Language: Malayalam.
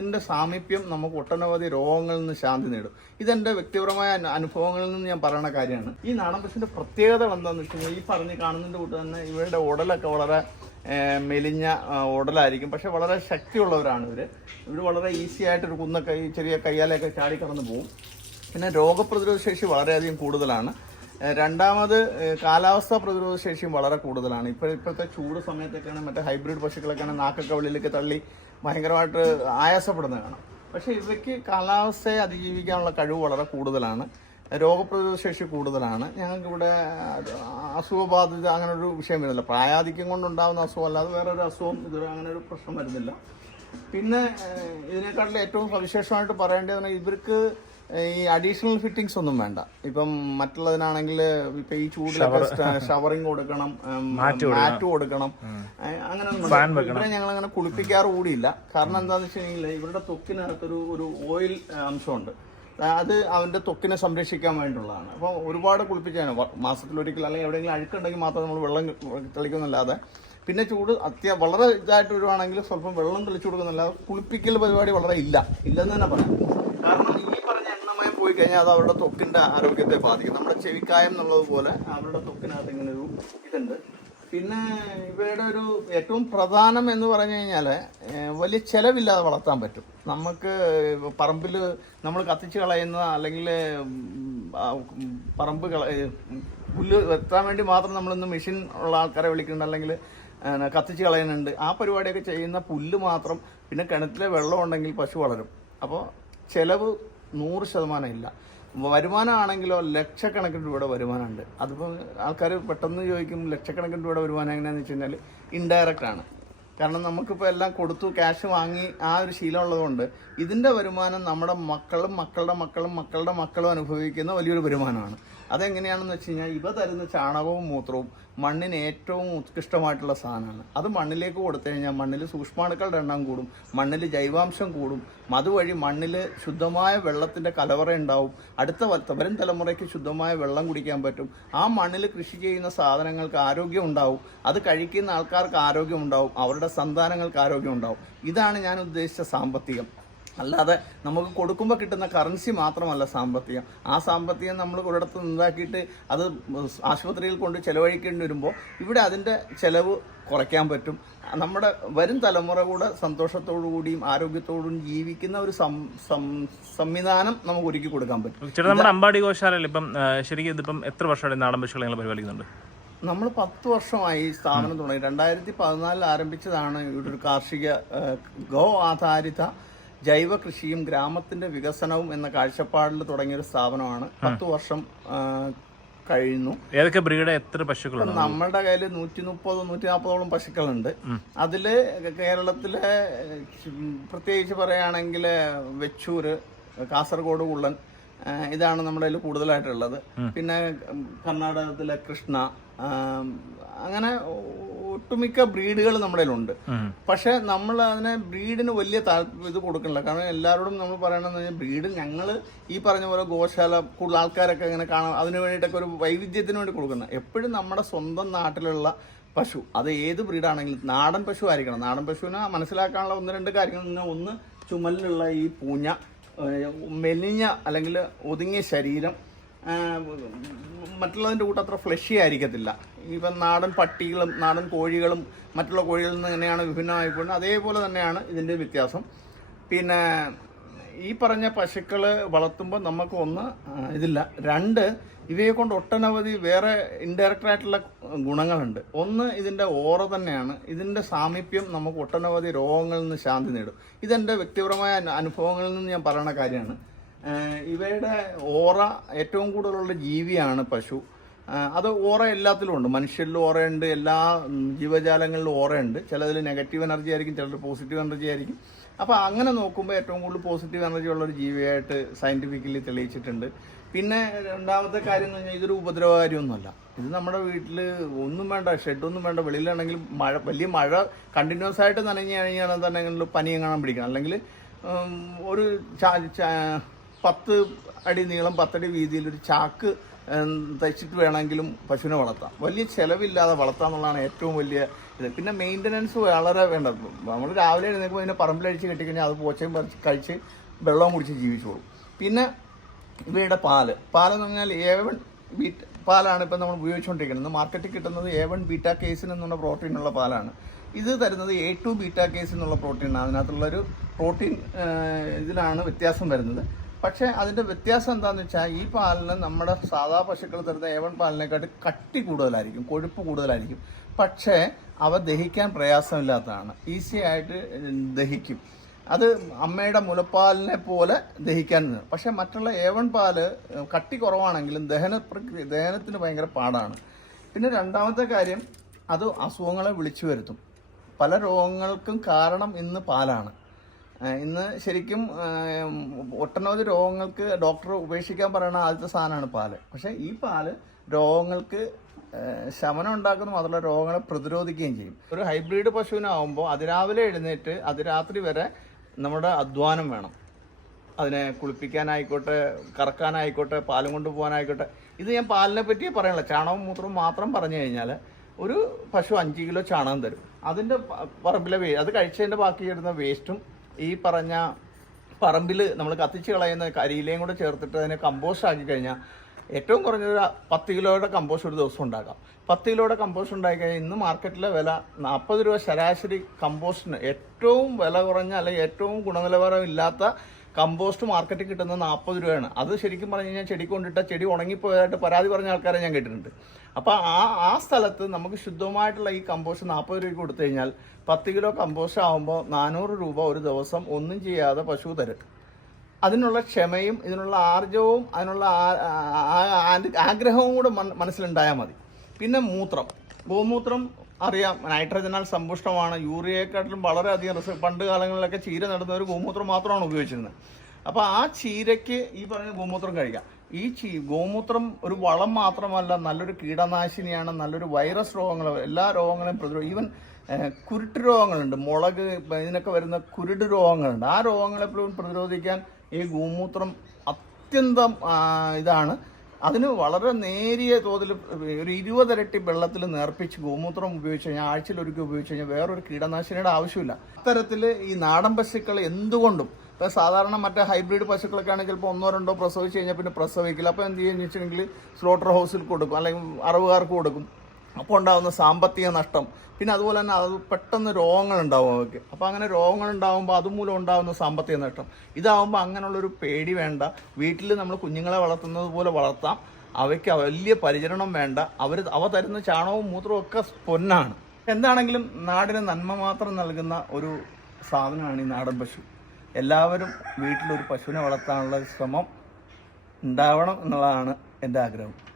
ഇതിന്റെ സാമീപ്യം നമുക്ക് ഒട്ടനവധി രോഗങ്ങളിൽ നിന്ന് ശാന്തി നേടും. ഇതെന്റെ വ്യക്തിപരമായ അനു- അനുഭവങ്ങളിൽ നിന്ന് ഞാൻ പറയുന്ന കാര്യമാണ്. ഈ നാടൻ പ്രത്യേകത പ്രത്യേകതകൾ എന്താണെന്ന് വെച്ച് കഴിഞ്ഞാൽ ഈ പറഞ്ഞ് കാണുന്നതിന്റെ കൂട്ട് തന്നെ ഇവരുടെ ഉടലൊക്കെ വളരെ മെലിഞ്ഞ ഉടലായിരിക്കും. പക്ഷെ വളരെ ശക്തിയുള്ളവരാണ് ഇവർ ഇവർ വളരെ ഈസി ആയിട്ടൊരു കുന്നൊക്കെ ഈ ചെറിയ കയ്യാലൊക്കെ ചാടി കടന്നു പോകും. പിന്നെ രോഗപ്രതിരോധ ശേഷി വളരെയധികം കൂടുതലാണ്. രണ്ടാമത് കാലാവസ്ഥാ പ്രതിരോധ ശേഷിയും വളരെ കൂടുതലാണ്. ഇപ്പോൾ ഇപ്പോഴത്തെ ചൂട് സമയത്തൊക്കെയാണ് മറ്റേ ഹൈബ്രിഡ് പശുക്കളൊക്കെയാണ് നാക്കൊക്കെ വെളിയിലേക്ക് തള്ളി ഭയങ്കരമായിട്ട് ആയാസപ്പെടുന്നത് കാണാം. പക്ഷേ ഇവയ്ക്ക് കാലാവസ്ഥയെ അതിജീവിക്കാനുള്ള കഴിവ് വളരെ കൂടുതലാണ്. രോഗപ്രതിരോധ ശേഷി കൂടുതലാണ്. ഞങ്ങൾക്ക് ഇവിടെ അസുഖബാധിത അങ്ങനെ ഒരു വിഷയം വരുന്നില്ല. പ്രായാധിക്യം കൊണ്ടുണ്ടാകുന്ന അസുഖം അല്ലാതെ വേറെ ഒരു അസുഖം ഇത് അങ്ങനെ ഒരു പ്രശ്നം വരുന്നില്ല. പിന്നെ ഇതിനേക്കാട്ടിൽ ഏറ്റവും സവിശേഷമായിട്ട് പറയേണ്ടത് ഇവർക്ക് ഈ അഡീഷണൽ ഫിറ്റിംഗ്സ് ഒന്നും വേണ്ട. ഇപ്പം മറ്റുള്ളതിനാണെങ്കിൽ ഇപ്പൊ ഈ ചൂടിലൊക്കെ ഷവറിങ് കൊടുക്കണം മാറ്റ് കൊടുക്കണം. അങ്ങനെ ഇവരെ ഞങ്ങൾ അങ്ങനെ കുളിപ്പിക്കാറ് കൂടിയില്ല. കാരണം എന്താന്ന് വെച്ച് കഴിഞ്ഞാൽ ഇവരുടെ തൊക്കിനകത്തൊരു ഒരു ഓയിൽ അംശമുണ്ട്. അത് അവന്റെ തൊക്കിനെ സംരക്ഷിക്കാൻ വേണ്ടിയുള്ളതാണ്. അപ്പോൾ ഒരുപാട് കുളിപ്പിച്ചാണ്. മാസത്തിലൊരിക്കൽ അല്ലെങ്കിൽ എവിടെയെങ്കിലും അഴുക്കുണ്ടെങ്കിൽ മാത്രം നമ്മൾ വെള്ളം തെളിക്കുന്നല്ലാതെ. പിന്നെ ചൂട് അത്യ വളരെ ഇതായിട്ട് വരുവാണെങ്കിൽ സ്വല്പം വെള്ളം തെളിച്ചു കൊടുക്കുന്നല്ലാതെ കുളിപ്പിക്കൽ പരിപാടി വളരെ ഇല്ല. ഇല്ലെന്ന് തന്നെ പറയാം. കാരണം ഈ പോയി കഴിഞ്ഞാൽ അത് അവരുടെ തൊക്കിന്റെ ആരോഗ്യത്തെ ബാധിക്കും. നമ്മുടെ ചെവിക്കായം എന്നുള്ളത് പോലെ അവരുടെ ത്വക്കിനകത്ത് ഇങ്ങനെ ഒരു ഇതുണ്ട്. പിന്നെ ഇവയുടെ ഒരു ഏറ്റവും പ്രധാനം എന്ന് പറഞ്ഞു കഴിഞ്ഞാൽ വലിയ ചിലവില്ലാതെ വളർത്താൻ പറ്റും. നമുക്ക് പറമ്പിൽ നമ്മൾ കത്തിച്ച് കളയുന്ന അല്ലെങ്കിൽ പറമ്പ് കള പുല്ല് എത്താൻ വേണ്ടി മാത്രം നമ്മളിന്ന് മെഷീൻ ഉള്ള ആൾക്കാരെ വിളിക്കുന്നുണ്ട്. അല്ലെങ്കിൽ കത്തിച്ച് കളയുന്നുണ്ട്. ആ പരിപാടിയൊക്കെ ചെയ്യുന്ന പുല്ല് മാത്രം പിന്നെ കിണറ്റിലെ വെള്ളം ഉണ്ടെങ്കിൽ പശു വളരും. അപ്പോൾ ചിലവ് നൂറ് ശതമാനം ഇല്ല. വരുമാനമാണെങ്കിലോ ലക്ഷക്കണക്കിന് രൂപയുടെ വരുമാനമുണ്ട്. അതിപ്പോൾ ആൾക്കാർ പെട്ടെന്ന് ചോദിക്കും ലക്ഷക്കണക്കിന് രൂപയുടെ വരുമാനം എങ്ങനെയാണെന്ന് വെച്ച് കഴിഞ്ഞാൽ ഇൻഡയറക്റ്റ് ആണ്. കാരണം നമുക്കിപ്പോൾ എല്ലാം കൊടുത്തു ക്യാഷ് വാങ്ങി ആ ഒരു ശീലം ഉള്ളതുകൊണ്ട് ഇതിന്റെ വരുമാനം നമ്മുടെ മക്കളും മക്കളുടെ മക്കളും മക്കളുടെ മക്കളും അനുഭവിക്കുന്ന വലിയൊരു വരുമാനമാണ്. അതെങ്ങനെയാണെന്ന് വെച്ച് കഴിഞ്ഞാൽ ഇവ തരുന്ന ചാണകവും മൂത്രവും മണ്ണിന് ഏറ്റവും ഉത്കൃഷ്ടമായിട്ടുള്ള സാധനമാണ്. അത് മണ്ണിലേക്ക് കൊടുത്തു കഴിഞ്ഞാൽ മണ്ണിൽ സൂക്ഷ്മാണുക്കളുടെ എണ്ണം കൂടും മണ്ണിൽ ജൈവാംശം കൂടും. അതുവഴി മണ്ണിൽ ശുദ്ധമായ വെള്ളത്തിന്റെ കലവറ ഉണ്ടാവും. അടുത്ത വരും തലമുറയ്ക്ക് ശുദ്ധമായ വെള്ളം കുടിക്കാൻ പറ്റും. ആ മണ്ണിൽ കൃഷി ചെയ്യുന്ന സാധനങ്ങൾക്ക് ആരോഗ്യം ഉണ്ടാവും. അത് കഴിക്കുന്ന ആൾക്കാർക്ക് ആരോഗ്യം ഉണ്ടാവും. അവരുടെ സന്താനങ്ങൾക്ക് ആരോഗ്യം ഉണ്ടാവും. ഇതാണ് ഞാൻ ഉദ്ദേശിച്ച സാമ്പത്തികം. അല്ലാതെ നമുക്ക് കൊടുക്കുമ്പോൾ കിട്ടുന്ന കറൻസി മാത്രമല്ല സാമ്പത്തികം. ആ സാമ്പത്തികം നമ്മൾ ഒരിടത്ത് നിന്നാക്കിയിട്ട് അത് ആശുപത്രിയിൽ കൊണ്ട് ചെലവഴിക്കേണ്ടി വരുമ്പോൾ ഇവിടെ അതിന്റെ ചിലവ് കുറയ്ക്കാൻ പറ്റും. നമ്മുടെ വരും തലമുറ കൂടെ സന്തോഷത്തോടു കൂടിയും ആരോഗ്യത്തോടും ജീവിക്കുന്ന ഒരു സംവിധാനം നമുക്ക് ഒരുക്കി കൊടുക്കാൻ പറ്റും. ചേട്ടാ നമ്മുടെ അമ്പാടി ഗോശാലയിൽ ഇപ്പം ശരിക്കും ഇതിപ്പം എത്ര വർഷമായി നാടൻ പശുക്കളെ നിങ്ങൾ പരിപാലിക്കുന്നുണ്ട്? നമ്മൾ പത്ത് വർഷമായി ഈ സ്ഥാപനം തുടങ്ങി. രണ്ടായിരത്തി പതിനാലിൽ ആരംഭിച്ചതാണ് ഇവിടെ ഒരു കാർഷിക ഗോ ആധാരിത ജൈവ കൃഷിയും ഗ്രാമത്തിന്റെ വികസനവും എന്ന കാഴ്ചപ്പാടിൽ തുടങ്ങിയ ഒരു സ്ഥാപനമാണ്. പത്ത് വർഷം കഴിയുന്നു ഏതൊക്കെ ബ്രീഡ്? എത്ര പശുക്കളുണ്ട്? നമ്മുടെ കയ്യിൽ നൂറ്റി മുപ്പത് നൂറ്റി നാൽപ്പതോളം പശുക്കളുണ്ട് അതിൽ കേരളത്തിലെ പ്രത്യേകിച്ച് പറയുകയാണെങ്കിൽ വെച്ചൂര് കാസർഗോഡ് കുള്ളൻ ഇതാണ് നമ്മുടെ കയ്യിൽ കൂടുതലായിട്ടുള്ളത്. പിന്നെ കർണാടകത്തിലെ കൃഷ്ണ അങ്ങനെ ഒട്ടുമിക്ക ബ്രീഡുകൾ നമ്മുടെ ഉണ്ട് പക്ഷെ നമ്മൾ അതിനെ ബ്രീഡിന് വലിയ ഇത് കൊടുക്കണില്ല. കാരണം എല്ലാവരോടും നമ്മൾ പറയണമെന്ന് ബ്രീഡ് ഞങ്ങൾ ഈ പറഞ്ഞ പോലെ ഗോശാല കൂടുതൽ ആൾക്കാരൊക്കെ ഇങ്ങനെ കാണാം അതിന് വേണ്ടിയിട്ടൊക്കെ ഒരു വൈവിധ്യത്തിന് വേണ്ടി കൊടുക്കുന്നത് എപ്പോഴും നമ്മുടെ സ്വന്തം നാട്ടിലുള്ള പശു അത് ഏത് ബ്രീഡാണെങ്കിലും നാടൻ പശു ആയിരിക്കണം. നാടൻ പശുവിനെ മനസ്സിലാക്കാനുള്ള ഒന്ന് രണ്ട് കാര്യങ്ങൾ. എന്ന് ഒന്ന് ചുമലിലുള്ള ഈ പൂഞ്ഞ മെലിഞ്ഞ അല്ലെങ്കിൽ ഒതുങ്ങിയ ശരീരം മറ്റുള്ളതിന്റെ കൂട്ട് അത്ര ഫ്ലഷി ആയിരിക്കത്തില്ല. ഇപ്പം നാടൻ പട്ടികളും നാടൻ കോഴികളും മറ്റുള്ള കോഴികളിൽ നിന്ന് എങ്ങനെയാണ് വിഭിന്നമായി പോകുന്നത് അതേപോലെ തന്നെയാണ് ഇതിന്റെ വ്യത്യാസം. പിന്നെ ഈ പറഞ്ഞ പശുക്കൾ വളർത്തുമ്പോൾ നമുക്ക് ഒന്ന് ഇതില്ല. രണ്ട് ഇവയെ കൊണ്ട് ഒട്ടനവധി വേറെ ഇൻഡയറക്റ്റ് ആയിട്ടുള്ള ഗുണങ്ങളുണ്ട്. ഒന്ന് ഇതിന്റെ ഓറ തന്നെയാണ്. ഇതിന്റെ സാമീപ്യം നമുക്ക് ഒട്ടനവധി രോഗങ്ങളിൽ നിന്ന് ശാന്തി നേടും. ഇതെന്റെ വ്യക്തിപരമായ അനുഭവങ്ങളിൽ നിന്ന് ഞാൻ പറയുന്ന കാര്യമാണ്. ഇവയുടെ ഓറ ഏറ്റവും കൂടുതലുള്ള ജീവിയാണ് പശു. അത് ഓറ എല്ലാത്തിലും ഉണ്ട്. മനുഷ്യരിലും ഓറയുണ്ട് എല്ലാ ജീവജാലങ്ങളിലും ഓറയുണ്ട്. ചിലതിൽ നെഗറ്റീവ് എനർജി ആയിരിക്കും ചിലതിൽ പോസിറ്റീവ് എനർജി ആയിരിക്കും. അപ്പോൾ അങ്ങനെ നോക്കുമ്പോൾ ഏറ്റവും കൂടുതൽ പോസിറ്റീവ് എനർജി ഉള്ളൊരു ജീവിയായിട്ട് സയന്റിഫിക്കലി തെളിയിച്ചിട്ടുണ്ട്. പിന്നെ രണ്ടാമത്തെ കാര്യം എന്ന് പറഞ്ഞാൽ ഇതൊരു ഉപദ്രവകാരിയൊന്നുമല്ല ഇത് നമ്മുടെ വീട്ടിൽ ഒന്നും വേണ്ട ഷെഡൊന്നും വേണ്ട വെളിയിലാണെങ്കിൽ മഴ വലിയ മഴ കണ്ടിന്യൂസ് ആയിട്ട് നനഞ്ഞു കഴിഞ്ഞാൽ തന്നെ പനിയും കാണാൻ പിടിക്കണം. അല്ലെങ്കിൽ ഒരു പത്ത് അടി നീളം പത്തടി വീതിയിൽ ഒരു ചാക്ക് തയ്ച്ചിട്ട് വേണമെങ്കിലും പശുവിനെ വളർത്താം. വലിയ ചിലവില്ലാതെ വളർത്താം എന്നുള്ളതാണ് ഏറ്റവും വലിയ ഇത്. പിന്നെ മെയിന്റനൻസ് വളരെ വേണ്ട. നമ്മൾ രാവിലെ എഴുന്നേൽക്കുമ്പോൾ അതിനെ പറമ്പിലഴിച്ച് കെട്ടിക്കഴിഞ്ഞാൽ അത് പോച്ചയും പറിച്ച് കഴിച്ച് വെള്ളവും കുടിച്ച് ജീവിച്ചോളും. പിന്നെ ഇവയുടെ പാൽ. പാലെന്ന് പറഞ്ഞാൽ എ വൺ ബീറ്റ് പാലാണ് ഇപ്പം നമ്മൾ ഉപയോഗിച്ചുകൊണ്ടിരിക്കുന്നത്. മാർക്കറ്റിൽ കിട്ടുന്നത് എ വൺ ബീറ്റ കേസിൻ എന്നുള്ള പ്രോട്ടീനുള്ള പാലാണ്. ഇത് തരുന്നത് എ ടു ബീറ്റ കേസ് എന്നുള്ള പ്രോട്ടീനാണ് അതിനകത്തുള്ളൊരു പ്രോട്ടീൻ ഇതിലാണ് വ്യത്യാസം വരുന്നത്. പക്ഷേ അതിന്റെ വ്യത്യാസം എന്താണെന്ന് വെച്ചാൽ ഈ പാലിന് നമ്മുടെ സാധാ പശുക്കൾ തരുന്ന ഏവൺ വൺ പാലിനെക്കാട്ടി കട്ടി കൂടുതലായിരിക്കും കൊഴുപ്പ് കൂടുതലായിരിക്കും. പക്ഷേ അവ ദഹിക്കാൻ പ്രയാസമില്ലാത്തതാണ്. ഈസി ആയിട്ട് ദഹിക്കും. അത് അമ്മയുടെ മുലപ്പാലിനെ പോലെ ദഹിക്കാൻ പക്ഷേ മറ്റുള്ള ഏവൺ വൺ പാൽ കട്ടി കുറവാണെങ്കിലും ദഹന പ്രക്രിയ ദഹനത്തിന് ഭയങ്കര പാടാണ്. പിന്നെ രണ്ടാമത്തെ കാര്യം അത് അസുഖങ്ങളെ വിളിച്ചു വരുത്തും. പല രോഗങ്ങൾക്കും കാരണം ഇന്ന് പാലാണ്. ഇന്ന് ശരിക്കും ഒട്ടനവധി രോഗങ്ങൾക്ക് ഡോക്ടർ ഉപേക്ഷിക്കാൻ പറയുന്ന ആദ്യത്തെ സാധനമാണ് പാൽ. പക്ഷേ ഈ പാൽ രോഗങ്ങൾക്ക് ശമനം ഉണ്ടാക്കുന്ന മാത്രമല്ല രോഗങ്ങളെ പ്രതിരോധിക്കുകയും ചെയ്യും. ഒരു ഹൈബ്രിഡ് പശുവിനാവുമ്പോൾ അതിരാവിലെ എഴുന്നേറ്റ് അതിരാത്രി വരെ നമ്മുടെ അധ്വാനം വേണം. അതിനെ കുളിപ്പിക്കാനായിക്കോട്ടെ കറക്കാനായിക്കോട്ടെ പാലും കൊണ്ട് പോകാനായിക്കോട്ടെ. ഇത് ഞാൻ പാലിനെ പറ്റിയേ പറയാനുള്ള. ചാണകവും മൂത്രവും മാത്രം പറഞ്ഞു കഴിഞ്ഞാൽ ഒരു പശു അഞ്ച് കിലോ ചാണകം തരും. അതിന്റെ പറമ്പിലെ വേ അത് കഴിച്ചതിന്റെ ബാക്കി വരുന്ന വേസ്റ്റും ഈ പറഞ്ഞ പറമ്പിൽ നമ്മൾ കത്തിച്ച് കളയുന്ന കരിയിലയും കൂടെ ചേർത്തിട്ട് അതിനെ കമ്പോസ്റ്റ് ആക്കി കഴിഞ്ഞാൽ ഏറ്റവും കുറഞ്ഞൊരു പത്ത് കിലോയുടെ കമ്പോസ്റ്റ് ഒരു ദിവസം ഉണ്ടാക്കാം. പത്ത് കിലോയുടെ കമ്പോസ്റ്റ് ഉണ്ടാക്കി കഴിഞ്ഞാൽ ഇന്ന് മാർക്കറ്റിലെ വില നാൽപ്പത് രൂപ ശരാശരി കമ്പോസ്റ്റിന് ഏറ്റവും വില കുറഞ്ഞ അല്ലെങ്കിൽ ഏറ്റവും ഗുണനിലവാരം ഇല്ലാത്ത കമ്പോസ്റ്റ് മാർക്കറ്റിൽ കിട്ടുന്നത് നാൽപ്പത് രൂപയാണ്. അത് ശരിക്കും പറഞ്ഞു കഴിഞ്ഞാൽ ചെടി കൊണ്ടിട്ട ചെടി ഉണങ്ങിപ്പോയതായിട്ട് പരാതി പറഞ്ഞ ആൾക്കാരെ ഞാൻ കേട്ടിട്ടുണ്ട്. അപ്പോൾ ആ ആ സ്ഥലത്ത് നമുക്ക് ശുദ്ധമായിട്ടുള്ള ഈ കമ്പോസ്റ്റ് നാൽപ്പത് രൂപയ്ക്ക് കൊടുത്തു കഴിഞ്ഞാൽ പത്ത് കിലോ കമ്പോസ്റ്റ് ആകുമ്പോൾ നാനൂറ് രൂപ ഒരു ദിവസം ഒന്നും ചെയ്യാതെ പശു തരും. അതിനുള്ള ക്ഷമയും ഇതിനുള്ള ആർജവും അതിനുള്ള ആഗ്രഹവും കൂടെ മനസ്സിലുണ്ടായാൽ മതി. പിന്നെ മൂത്രം. ഗോമൂത്രം അറിയാം. നൈട്രജനാൽ സമ്പുഷ്ടമാണ്. യൂറിയയെക്കാട്ടിലും വളരെയധികം റിസ പണ്ട് കാലങ്ങളിലൊക്കെ ചീര നടുന്നവർ ഗോമൂത്രം മാത്രമാണ് ഉപയോഗിച്ചിരുന്നത്. അപ്പോൾ ആ ചീരയ്ക്ക് ഈ പറഞ്ഞ ഗോമൂത്രം കഴിക്കാം. ഈ ചീ ഗോമൂത്രം ഒരു വളം മാത്രമല്ല നല്ലൊരു കീടനാശിനിയാണ് നല്ലൊരു വൈറസ് രോഗങ്ങൾ എല്ലാ രോഗങ്ങളെയും പ്രതിരോധം ഈവൻ കുരുട്ട് രോഗങ്ങളുണ്ട്. മുളക് ഇതിനൊക്കെ വരുന്ന കുരുട് രോഗങ്ങളുണ്ട്. ആ രോഗങ്ങളെപ്പോഴും പ്രതിരോധിക്കാൻ ഈ ഗോമൂത്രം അത്യന്തം ഇതാണ്. അതിന് വളരെ നേരിയ തോതിൽ ഒരു ഇരുപതിരട്ടി വെള്ളത്തിൽ നേർപ്പിച്ച് ഗോമൂത്രം ഉപയോഗിച്ച് കഴിഞ്ഞാൽ ആഴ്ചയിൽ ഒരിക്കൽ ഉപയോഗിച്ച് കഴിഞ്ഞാൽ വേറൊരു കീടനാശിനിയുടെ ആവശ്യമില്ല. അത്തരത്തിൽ ഈ നാടൻ പശുക്കൾ എന്തുകൊണ്ടും ഇപ്പോൾ സാധാരണ മറ്റേ ഹൈബ്രിഡ് പശുക്കളൊക്കെ ആണെങ്കിൽ ചിലപ്പോൾ ഒന്നോ രണ്ടോ പ്രസവിച്ച് കഴിഞ്ഞാൽ പിന്നെ പ്രസവിക്കില്ല. അപ്പോൾ എന്ത് ചെയ്യുന്നു വെച്ചിട്ടുണ്ടെങ്കിൽ സ്ലോട്ടർ ഹൗസിൽ കൊടുക്കും അല്ലെങ്കിൽ അറവുകാർക്ക് കൊടുക്കും. അപ്പോൾ ഉണ്ടാകുന്ന സാമ്പത്തിക നഷ്ടം. പിന്നെ അതുപോലെ തന്നെ അത് പെട്ടെന്ന് രോഗങ്ങൾ ഉണ്ടാവും അവർക്ക് അപ്പോൾ അങ്ങനെ രോഗങ്ങൾ ഉണ്ടാകുമ്പോൾ അതുമൂലം ഉണ്ടാകുന്ന സാമ്പത്തിക നഷ്ടം. ഇതാവുമ്പോൾ അങ്ങനെയുള്ളൊരു പേടി വേണ്ട. വീട്ടിൽ നമ്മൾ കുഞ്ഞുങ്ങളെ വളർത്തുന്നത് പോലെ വളർത്താം. അവയ്ക്ക് വലിയ പരിചരണം വേണ്ട. അവർ അവ തരുന്ന ചാണകവും മൂത്രവും ഒക്കെ പൊന്നാണ്. എന്താണെങ്കിലും നാടിന് നന്മ മാത്രം നൽകുന്ന ഒരു സാധനമാണ് ഈ നാടൻ പശു. എല്ലാവരും വീട്ടിലൊരു പശുവിനെ വളർത്താനുള്ള ശ്രമം ഉണ്ടാവണം എന്നുള്ളതാണ് എന്റെ ആഗ്രഹം.